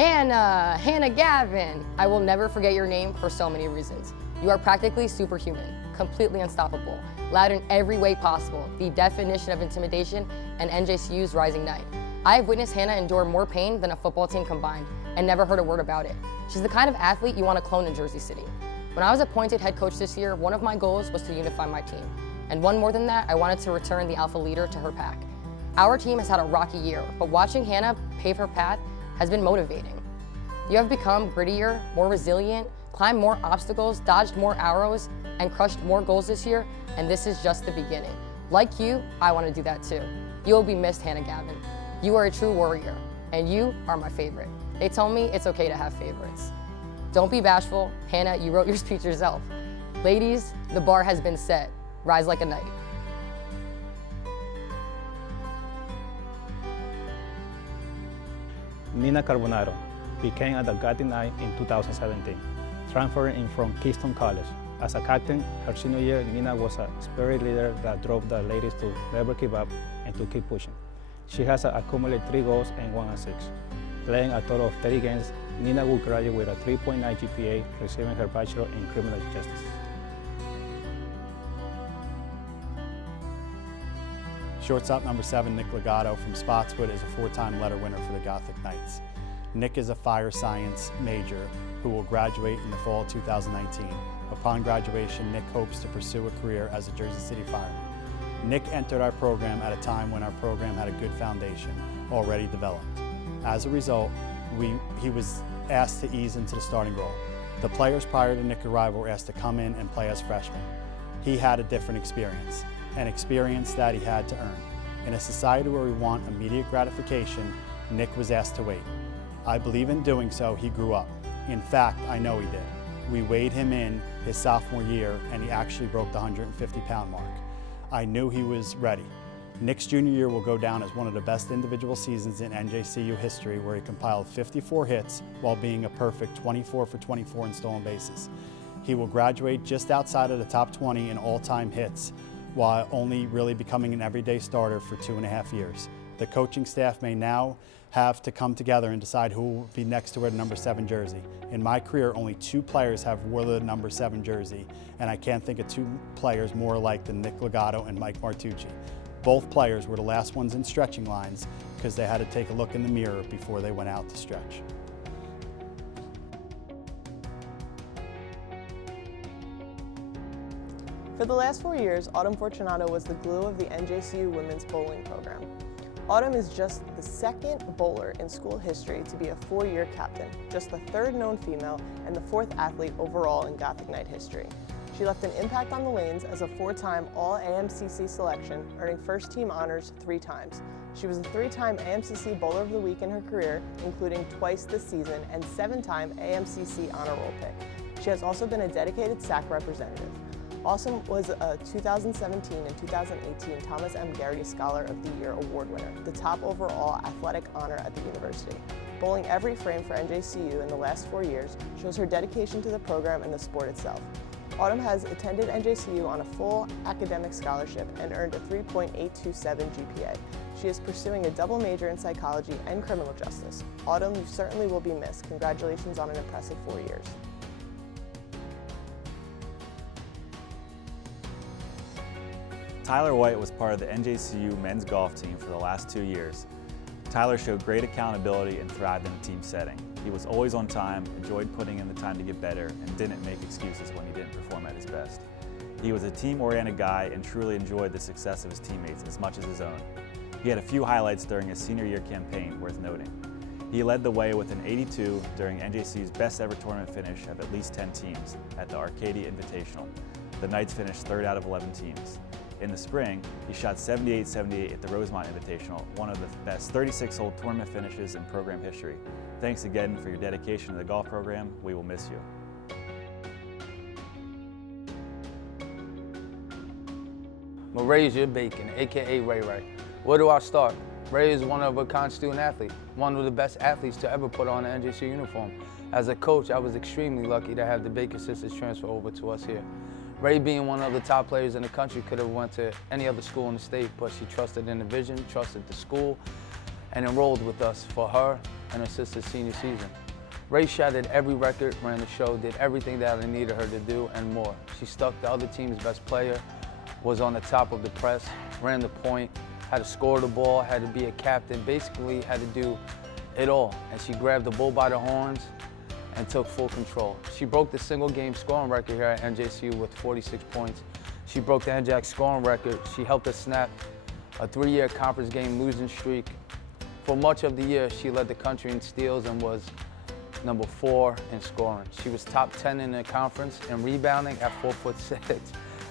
Hannah Gavin. I will never forget your name for so many reasons. You are practically superhuman, completely unstoppable, loud in every way possible, the definition of intimidation, and NJCU's rising knight. I have witnessed Hannah endure more pain than a football team combined and never heard a word about it. She's the kind of athlete you want to clone in Jersey City. When I was appointed head coach this year, one of my goals was to unify my team. And one more than that, I wanted to return the alpha leader to her pack. Our team has had a rocky year, but watching Hannah pave her path has been motivating. You have become grittier, more resilient, climbed more obstacles, dodged more arrows, and crushed more goals this year, and this is just the beginning. Like you, I want to do that too. You will be missed, Hannah Gavin. You are a true warrior, and you are my favorite. They told me it's okay to have favorites. Don't be bashful. Hannah, you wrote your speech yourself. Ladies, the bar has been set. Rise like a knight. Nina Carbonaro became a Gatti Knight in 2017, transferring in from Keystone College. As a captain, her senior year, Nina was a spirit leader that drove the ladies to never give up and to keep pushing. She has accumulated 3 goals and 1 assist. Playing a total of 30 games, Nina will graduate with a 3.9 GPA, receiving her bachelor in criminal justice. Shortstop number 7, Nick Legato from Spotswood, is a 4-time letter winner for the Gothic Knights. Nick is a fire science major who will graduate in the fall of 2019. Upon graduation, Nick hopes to pursue a career as a Jersey City fireman. Nick entered our program at a time when our program had a good foundation already developed. As a result, he was asked to ease into the starting role. The players prior to Nick's arrival were asked to come in and play as freshmen. He had a different experience, an experience that he had to earn. In a society where we want immediate gratification, Nick was asked to wait. I believe in doing so, he grew up. In fact, I know he did. We weighed him in his sophomore year, and he actually broke the 150-pound mark. I knew he was ready. Nick's junior year will go down as one of the best individual seasons in NJCU history, where he compiled 54 hits while being a perfect 24 for 24 in stolen bases. He will graduate just outside of the top 20 in all-time hits, while only really becoming an everyday starter for 2.5 years. The coaching staff may now have to come together and decide who will be next to wear the number 7 jersey. In my career, only 2 players have worn the number 7 jersey, and I can't think of 2 players more alike than Nick Legato and Mike Martucci. Both players were the last ones in stretching lines because they had to take a look in the mirror before they went out to stretch. For the last 4 years, Autumn Fortunato was the glue of the NJCU women's bowling program. Autumn is just the 2nd bowler in school history to be a 4-year captain, just the 3rd known female, and the 4th athlete overall in Gothic Knight history. She left an impact on the lanes as a 4-time All-AMCC selection, earning first team honors 3 times. She was a 3-time AMCC Bowler of the Week in her career, including twice this season, and 7-time AMCC Honor Roll pick. She has also been a dedicated SAC representative. Autumn was a 2017 and 2018 Thomas M. Garrity Scholar of the Year award winner, the top overall athletic honor at the university. Bowling every frame for NJCU in the last 4 years shows her dedication to the program and the sport itself. Autumn has attended NJCU on a full academic scholarship and earned a 3.827 GPA. She is pursuing a double major in psychology and criminal justice. Autumn, you certainly will be missed. Congratulations on an impressive 4 years. Tyler White was part of the NJCU men's golf team for the last 2 years. Tyler showed great accountability and thrived in a team setting. He was always on time, enjoyed putting in the time to get better, and didn't make excuses when he didn't perform at his best. He was a team-oriented guy and truly enjoyed the success of his teammates as much as his own. He had a few highlights during his senior year campaign worth noting. He led the way with an 82 during NJCU's best ever tournament finish of at least 10 teams at the Arcadia Invitational. The Knights finished 3rd out of 11 teams. In the spring, he shot 78-78 at the Rosemont Invitational, one of the best 36-hole tournament finishes in program history. Thanks again for your dedication to the golf program. We will miss you. I'm Ray Bacon, aka Ray Ray. Where do I start? Ray is one of a kind student athlete, one of the best athletes to ever put on an NJCU uniform. As a coach, I was extremely lucky to have the Bacon sisters transfer over to us here. Ray, being one of the top players in the country, could have went to any other school in the state, but she trusted in the vision, trusted the school, and enrolled with us for her and her sister's senior season. Ray shattered every record, ran the show, did everything that I needed her to do and more. She stuck the other team's best player, was on the top of the press, ran the point, had to score the ball, had to be a captain, basically had to do it all. And she grabbed the bull by the horns and took full control. She broke the single game scoring record here at NJCU with 46 points. She broke the NJAC scoring record. She helped us snap a 3-year conference game losing streak. For much of the year, she led the country in steals and was number 4 in scoring. She was top 10 in the conference in rebounding at 4'6"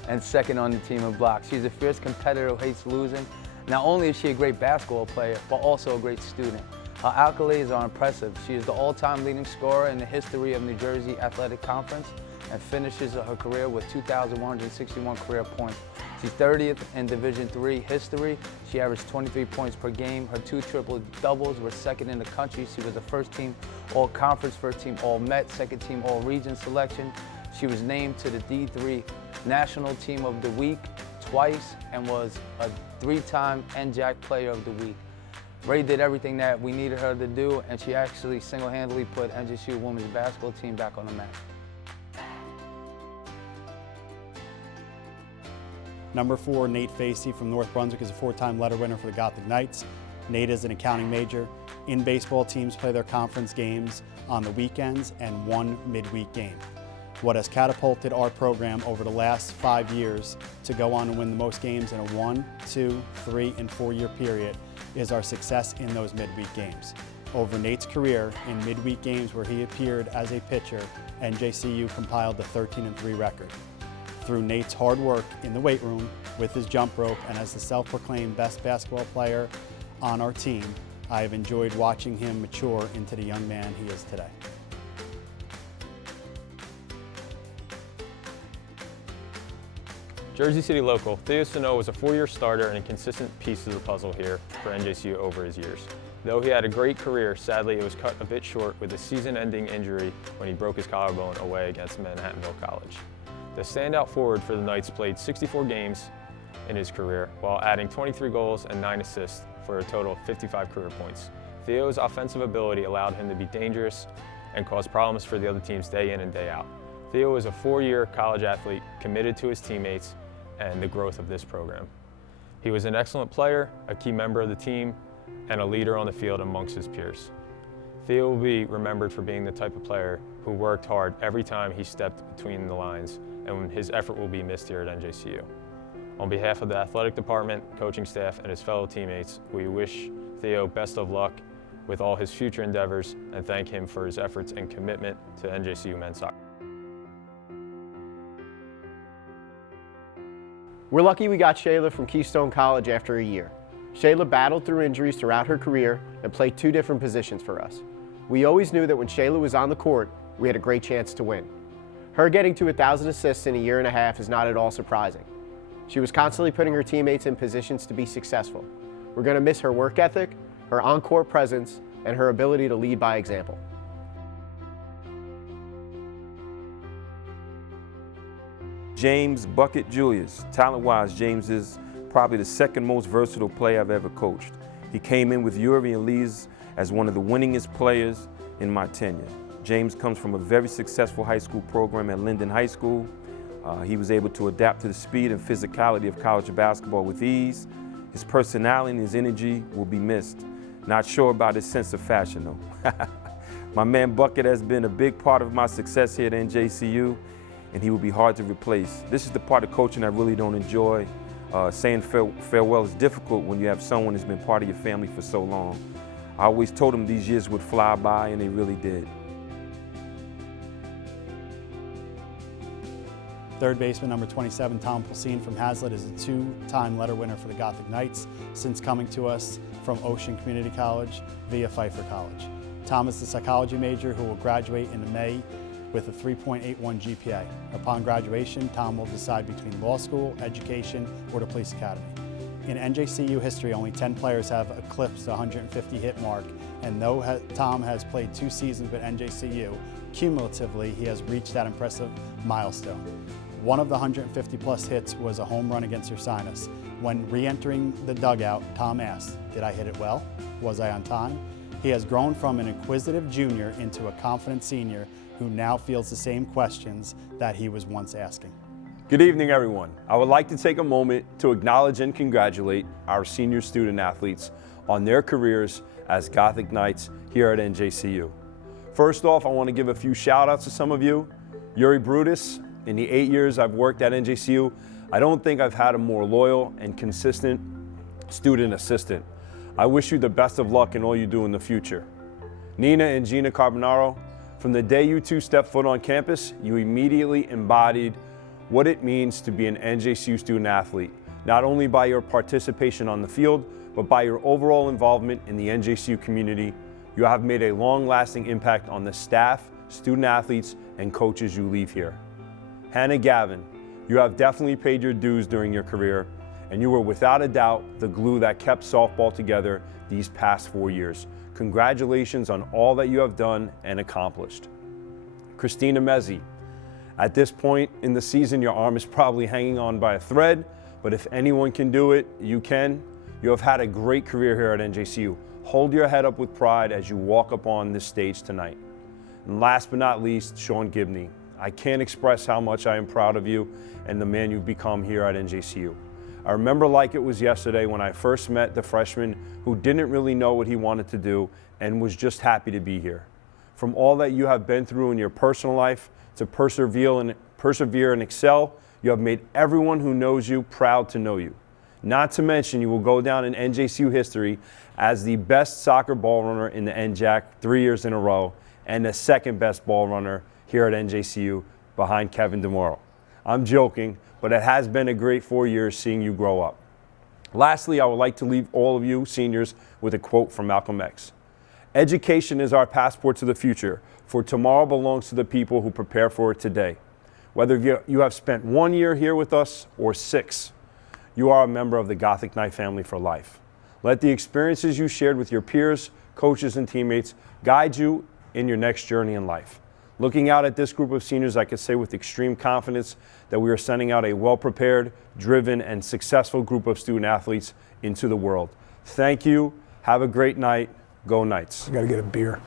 and second on the team in blocks. She's a fierce competitor who hates losing. Not only is she a great basketball player, but also a great student. Her accolades are impressive. She is the all-time leading scorer in the history of New Jersey Athletic Conference and finishes her career with 2,161 career points. She's 30th in Division III history. She averaged 23 points per game. Her 2 triple-doubles were second in the country. She was a first-team All-Conference, first-team All-Met, second-team All-Region selection. She was named to the D3 National Team of the Week twice and was a 3-time NJAC Player of the Week. Ray did everything that we needed her to do, and she actually single-handedly put NJCU women's basketball team back on the map. Number 4, Nate Facey from North Brunswick is a 4-time letter winner for the Gothic Knights. Nate is an accounting major. In baseball, teams play their conference games on the weekends and 1 midweek game. What has catapulted our program over the last 5 years to go on and win the most games in a 1, 2, 3, and 4-year period is our success in those midweek games. Over Nate's career, in midweek games where he appeared as a pitcher, NJCU compiled the 13-3 record. Through Nate's hard work in the weight room, with his jump rope, and as the self-proclaimed best basketball player on our team, I have enjoyed watching him mature into the young man he is today. Jersey City local, Theo Sano was a 4-year starter and a consistent piece of the puzzle here for NJCU over his years. Though he had a great career, sadly it was cut a bit short with a season-ending injury when he broke his collarbone away against Manhattanville College. The standout forward for the Knights played 64 games in his career while adding 23 goals and 9 assists for a total of 55 career points. Theo's offensive ability allowed him to be dangerous and cause problems for the other teams day in and day out. Theo was a 4-year college athlete committed to his teammates and the growth of this program. He was an excellent player, a key member of the team, and a leader on the field amongst his peers. Theo will be remembered for being the type of player who worked hard every time he stepped between the lines, and his effort will be missed here at NJCU. On behalf of the athletic department, coaching staff, and his fellow teammates, we wish Theo best of luck with all his future endeavors and thank him for his efforts and commitment to NJCU men's soccer. We're lucky we got Shayla from Keystone College after a year. Shayla battled through injuries throughout her career and played 2 different positions for us. We always knew that when Shayla was on the court, we had a great chance to win. Her getting to 1,000 assists in a year and a half is not at all surprising. She was constantly putting her teammates in positions to be successful. We're going to miss her work ethic, her on-court presence, and her ability to lead by example. James Bucket Julius. Talent-wise, James is probably the 2nd most versatile player I've ever coached. He came in with Uri and Lee's as one of the winningest players in my tenure. James comes from a very successful high school program at Linden High School. He was able to adapt to the speed and physicality of college basketball with ease. His personality and his energy will be missed. Not sure about his sense of fashion though. My man Bucket has been a big part of my success here at NJCU, and he will be hard to replace. This is the part of coaching I really don't enjoy. Saying farewell is difficult when you have someone who's been part of your family for so long. I always told him these years would fly by, and they really did. Third baseman number 27, Tom Pulsine from Hazlitt, is a 2-time letter winner for the Gothic Knights since coming to us from Ocean Community College via Pfeiffer College. Tom is the psychology major who will graduate in May with a 3.81 GPA. Upon graduation, Tom will decide between law school, education, or the police academy. In NJCU history, only 10 players have eclipsed the 150 hit mark, and though Tom has played 2 seasons with NJCU, cumulatively he has reached that impressive milestone. One of the 150-plus hits was a home run against Ursinus. When re-entering the dugout, Tom asked, "Did I hit it well? Was I on time?" He has grown from an inquisitive junior into a confident senior who now feels the same questions that he was once asking. Good evening, everyone. I would like to take a moment to acknowledge and congratulate our senior student athletes on their careers as Gothic Knights here at NJCU. First off, I want to give a few shout outs to some of you. Yuri Brutus, in the 8 years I've worked at NJCU, I don't think I've had a more loyal and consistent student assistant. I wish you the best of luck in all you do in the future. Nina and Gina Carbonaro, from the day you two stepped foot on campus, you immediately embodied what it means to be an NJCU student athlete, not only by your participation on the field, but by your overall involvement in the NJCU community. You have made a long-lasting impact on the staff, student athletes, and coaches you leave here. Hannah Gavin, you have definitely paid your dues during your career, and you were without a doubt the glue that kept softball together these past 4 years. Congratulations on all that you have done and accomplished. Christina Mezzi, at this point in the season, your arm is probably hanging on by a thread, but if anyone can do it, you can. You have had a great career here at NJCU. Hold your head up with pride as you walk up on this stage tonight. And last but not least, Sean Gibney. I can't express how much I am proud of you and the man you've become here at NJCU. I remember like it was yesterday when I first met the freshman who didn't really know what he wanted to do and was just happy to be here. From all that you have been through in your personal life to persevere and excel, you have made everyone who knows you proud to know you. Not to mention, you will go down in NJCU history as the best soccer ball runner in the NJAC 3 years in a row and the second best ball runner here at NJCU behind Kevin DeMoro. I'm joking, but it has been a great 4 years seeing you grow up. Lastly, I would like to leave all of you seniors with a quote from Malcolm X. Education is our passport to the future, for tomorrow belongs to the people who prepare for it today. Whether you have spent 1 year here with us or 6, you are a member of the Gothic Knight family for life. Let the experiences you shared with your peers, coaches, and teammates guide you in your next journey in life. Looking out at this group of seniors, I can say with extreme confidence that we are sending out a well-prepared, driven, and successful group of student athletes into the world. Thank you. Have a great night. Go Knights. I got to get a beer.